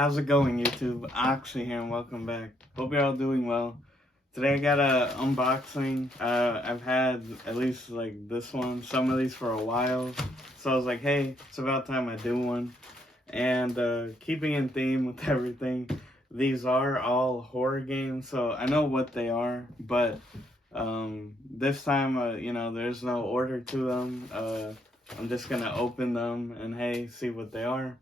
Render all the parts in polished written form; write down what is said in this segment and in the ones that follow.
How's it going, YouTube? Oxy here, and welcome back. Hope you're all doing well. Today I got a unboxing. I've had at least like this one, some of these for a while. So I was like, hey, it's about time I do one. And keeping in theme with everything, these are all horror games, so I know what they are, but this time, there's no order to them. I'm just gonna open them and hey, see what they are.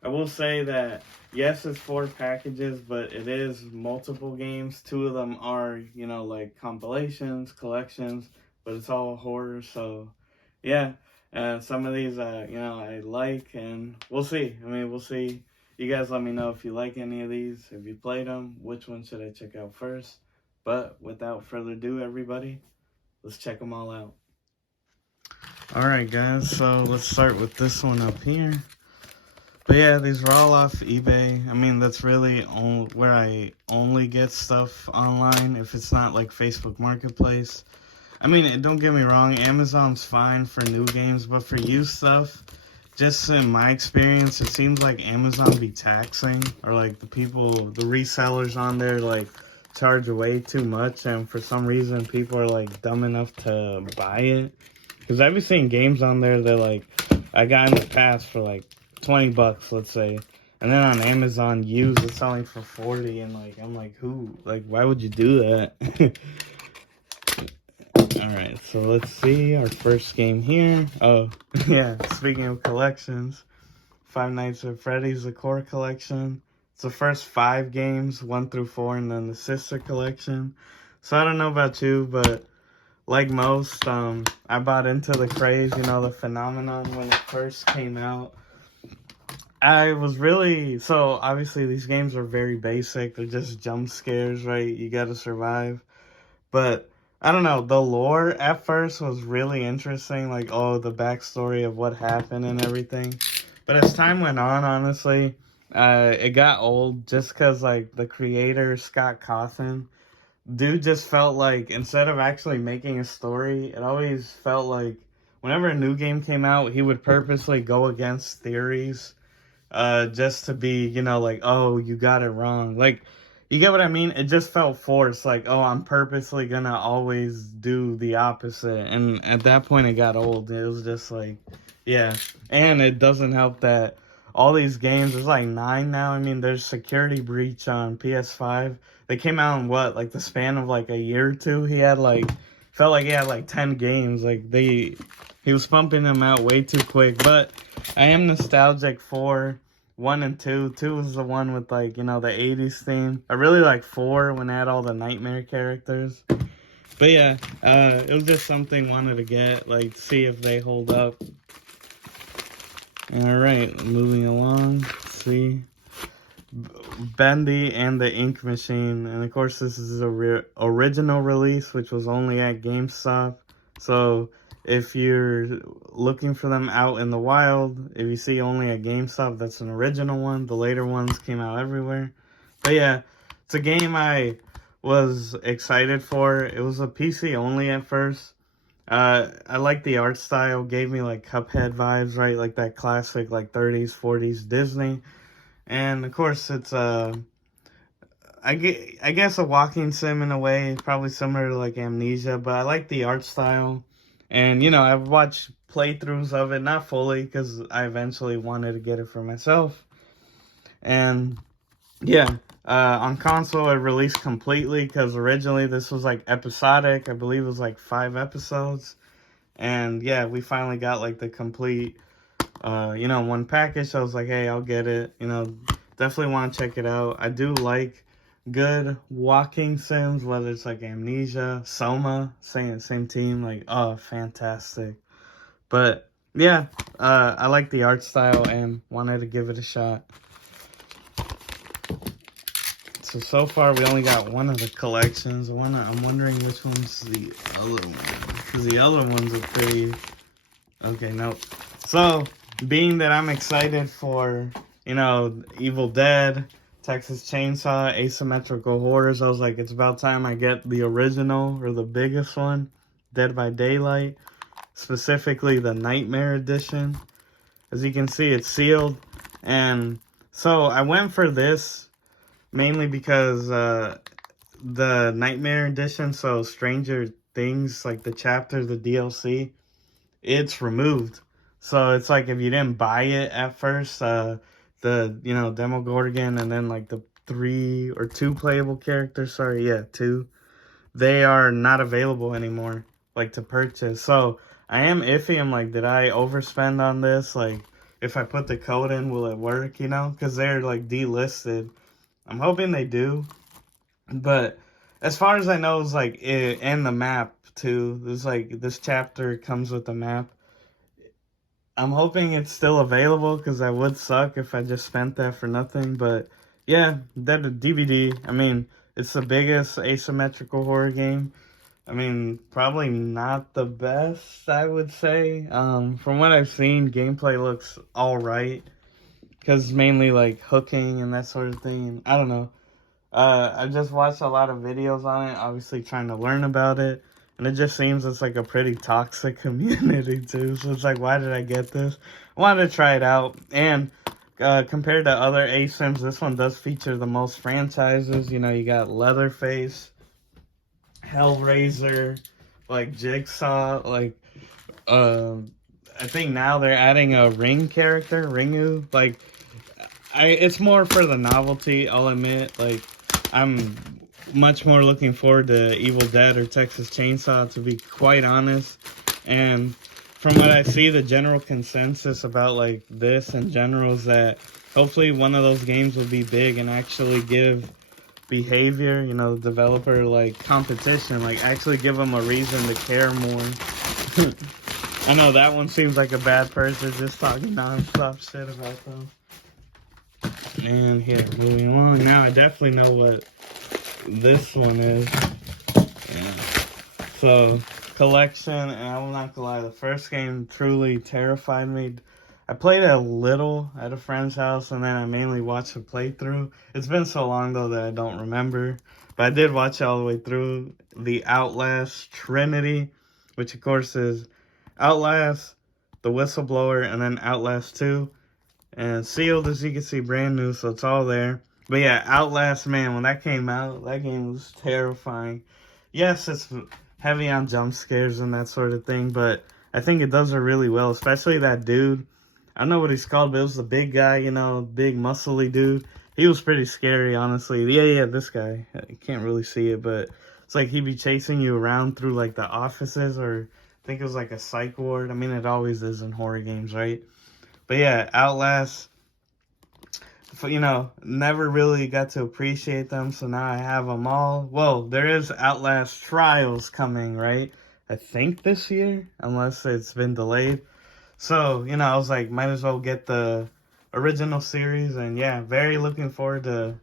I will say that yes, it's 4 packages, but it is multiple games. 2 of them are, like compilations, collections, but it's all horror. So, yeah, some of these, I like, and we'll see. We'll see. You guys let me know if you like any of these, if you played them, which one should I check out first. But without further ado, everybody, let's check them all out. Alright, guys, so let's start with this one up here. But yeah, these are all off eBay. That's really where I only get stuff online if it's not like Facebook Marketplace. Don't get me wrong, Amazon's fine for new games, but for used stuff, just in my experience, it seems like Amazon be taxing, or like the resellers on there, like, charge way too much, and for some reason, people are like dumb enough to buy it. Because I've been seeing games on there that like, I got in the past for like $20, let's say, and then on Amazon used it's selling for 40, and like I'm like, why would you do that? All right, so let's see our first game here. Oh yeah, speaking of collections, Five Nights at Freddy's the core collection. It's the first 5 games, 1 through 4, and then the sister collection. So I don't know about you, but like most, I bought into the craze, the phenomenon when it first came out. I was really, so obviously these games are very basic. They're just jump scares, right? You gotta survive. But, I don't know, the lore at first was really interesting. Like, oh, the backstory of what happened and everything. But as time went on, honestly, it got old just because, like, the creator, Scott Cawthon, dude just felt like, instead of actually making a story, it always felt like whenever a new game came out, he would purposely go against theories just to be, like, oh, you got it wrong. Like, you get what I mean? It just felt forced. Like, oh, I'm purposely gonna always do the opposite. And at that point, it got old. It was just like, yeah. And it doesn't help that all these games, there's like 9 now. There's Security Breach on PS5. They came out in what, like the span of like a year or two? He had like, felt like he had like 10 games. He was pumping them out way too quick. But I am nostalgic for 1 and 2. 2 was the one with like, the 80s theme. I really like 4 when it had all the nightmare characters. But yeah, it was just something wanted to get, like, see if they hold up. Alright, moving along. Let's see. Bendy and the Ink Machine. And of course, this is a original release, which was only at GameStop. So if you're looking for them out in the wild, if you see only a GameStop, that's an original one. The later ones came out everywhere. But yeah, it's a game I was excited for. It was a PC only at first. I like the art style. Gave me like Cuphead vibes, right? Like that classic like 30s, 40s Disney. And of course, it's I guess a walking sim in a way, probably similar to like Amnesia, but I like the art style. And, I've watched playthroughs of it, not fully, because I eventually wanted to get it for myself. And, yeah, on console, it released completely, because originally this was, like, episodic. I believe it was, like, 5 episodes. And, yeah, we finally got, like, the complete, one package. So I was like, hey, I'll get it. Definitely want to check it out. I do like good walking sims, whether it's like Amnesia, Soma, same team, like, oh, fantastic. But yeah, I like the art style and wanted to give it a shot. So far we only got one of the collections. I'm wondering which one's the other one, because the other ones are pretty, okay, nope. So being that I'm excited for, Evil Dead, Texas Chainsaw, Asymmetrical Horrors, I was like, it's about time I get the original, or the biggest one, Dead by Daylight, specifically the Nightmare Edition. As you can see, it's sealed, and So I went for this mainly because the Nightmare Edition, so Stranger Things, like the chapter, the DLC, it's removed. So it's like if you didn't buy it at first, the, you know, Demogorgon and then like the 3 or 2 playable characters, sorry, yeah, 2, they are not available anymore, like to purchase. So I am iffy. I'm like, did I overspend on this? Like, if I put the code in, will it work, you know? Because they're like delisted. I'm hoping they do. But as far as I know, it's like and the map too. There's like this chapter comes with the map. I'm hoping it's still available because that would suck if I just spent that for nothing. But yeah, that DVD. I mean, it's the biggest asymmetrical horror game. I mean, probably not the best, I would say. From what I've seen, gameplay looks alright. Because mainly like hooking and that sort of thing. I don't know. I just watched a lot of videos on it, obviously trying to learn about it, and it just seems it's like a pretty toxic community too. So it's like, why did I get this? I wanted to try it out, and compared to other ASIMs, this one does feature the most franchises. You know, you got Leatherface, Hellraiser, like Jigsaw, like I think now they're adding a Ring character, Ringu. Like, it's more for the novelty, I'll admit. Like, I'm much more looking forward to Evil Dead or Texas Chainsaw, to be quite honest. And from what I see, the general consensus about like this in general is that hopefully one of those games will be big and actually give behavior, you know, the developer, like competition, like actually give them a reason to care more. I know that one seems like a bad person just talking non-stop shit about them. And here, moving along. Now I definitely know what this one is. Yeah. So, collection, and I will not lie, the first game truly terrified me. I played it a little at a friend's house, and then I mainly watched a playthrough. It's been so long, though, that I don't remember. But I did watch it all the way through. The Outlast Trinity, which, of course, is Outlast, The Whistleblower, and then Outlast 2. And sealed, as you can see, brand new, so it's all there. But yeah, Outlast, man, when that came out, that game was terrifying. Yes, it's heavy on jump scares and that sort of thing, but I think it does it really well, especially that dude. I don't know what he's called, but it was the big guy, you know, big muscly dude. He was pretty scary, honestly. Yeah, this guy. You can't really see it, but it's like he'd be chasing you around through like the offices, or I think it was like a psych ward. I mean, it always is in horror games, right? But yeah, Outlast, you know, never really got to appreciate them, so now I have them all. Well, there is Outlast Trials coming, right? I think this year, unless it's been delayed. So, you know, I was like, might as well get the original series, and yeah, very looking forward to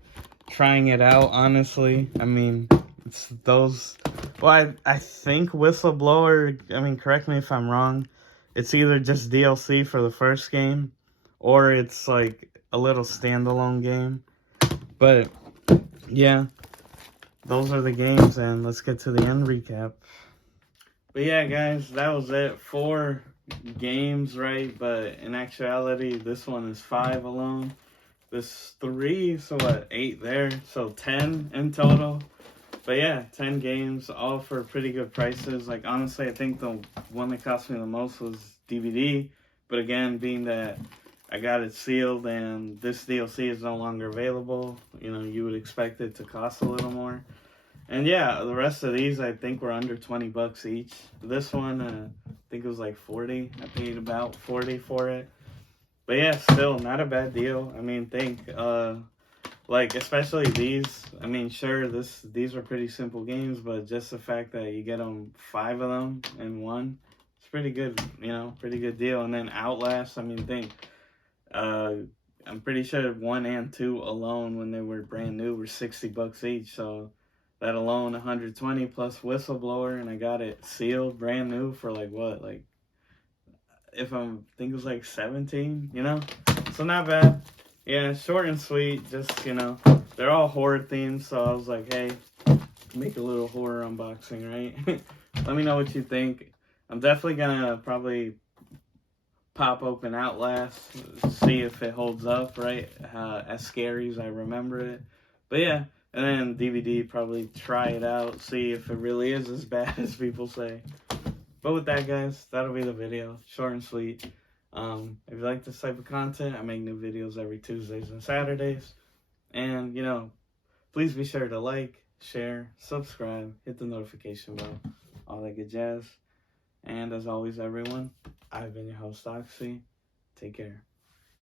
trying it out, honestly. I mean, it's those, well, I think Whistleblower, I mean, correct me if I'm wrong, it's either just DLC for the first game, or it's like a little standalone game. But yeah, those are the games, and let's get to the end recap. But yeah, guys, that was it. 4 games, right? But in actuality, this one is 5 alone. This 3, so what, 8 there, so 10 in total. But yeah, 10 games, all for pretty good prices. Like, honestly, I think the one that cost me the most was DVD. But again, being that I got it sealed and this DLC is no longer available, you know, you would expect it to cost a little more. And yeah, the rest of these I think were under 20 bucks each. This one, I think it was like 40. I paid about 40 for it. But yeah, still not a bad deal. I mean, like, especially these, I mean, sure, these are pretty simple games, but just the fact that you get 5 of them in one, it's pretty good, you know, pretty good deal. And then Outlast, I mean, I'm pretty sure 1 and 2 alone, when they were brand new, were 60 bucks each. So that alone, 120 plus Whistleblower, and I got it sealed, brand new, for like what, like, if I think it was like 17, you know? So not bad. Yeah, short and sweet, just, you know, they're all horror themed, so I was like, hey, make a little horror unboxing, right? Let me know what you think. I'm definitely gonna probably pop open Outlast, see if it holds up, right? As scary as I remember it. But yeah, and then DVD, probably try it out, see if it really is as bad as people say. But with that, guys, that'll be the video. Short and sweet. If you like this type of content, I make new videos every Tuesdays and Saturdays. And, please be sure to like, share, subscribe, hit the notification bell, all that good jazz. And as always, everyone, I've been your host, Oxy. Take care.